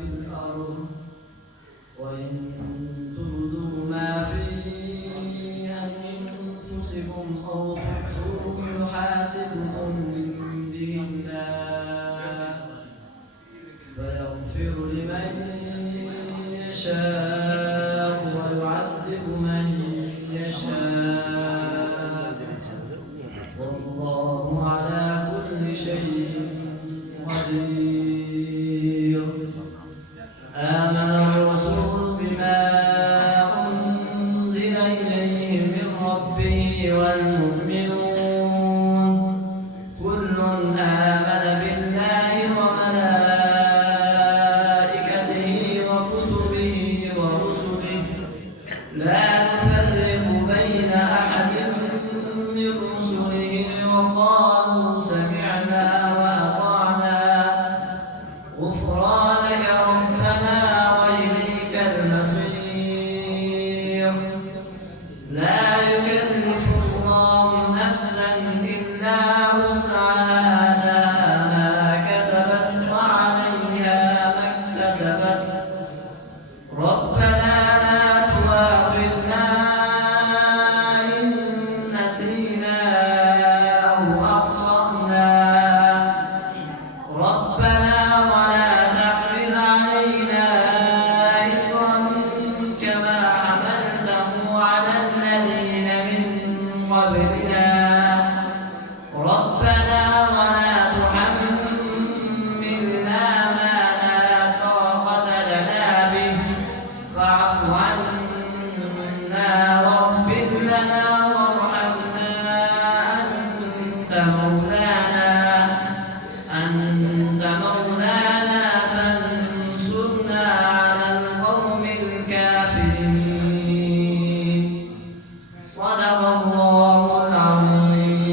الأرض وإن تبدوا ما في أنفسكم أو تخفوه يحاسبكم به الله فيغفر لمن يشاء ويعذب من يشاء والله على كل شيء قدير. آمن الرسول بما أنزل إليه من ربه والمؤمنون كل آمن بالله وملائكته وكتبه ورسله لا نفرق بين أحد من رسله وقالوا سمعنا وأطعنا غفرانك ربنا وإليك المصير. لا يكلف الله نفسا إلا وسعها لها ما كسبت وعليها ما اكتسبت ربنا لا تؤاخذنا إن نسينا أو أخطأنا ربنا ولا تحمل علينا إصرا كما حملته على الذين من قبلنا ربنا ولا تحملنا ما لا طاقة لنا به فاعف عنا واغفر لنا وارحمنا أنت مولانا فانصرنا على القوم الكافرين. صدق الله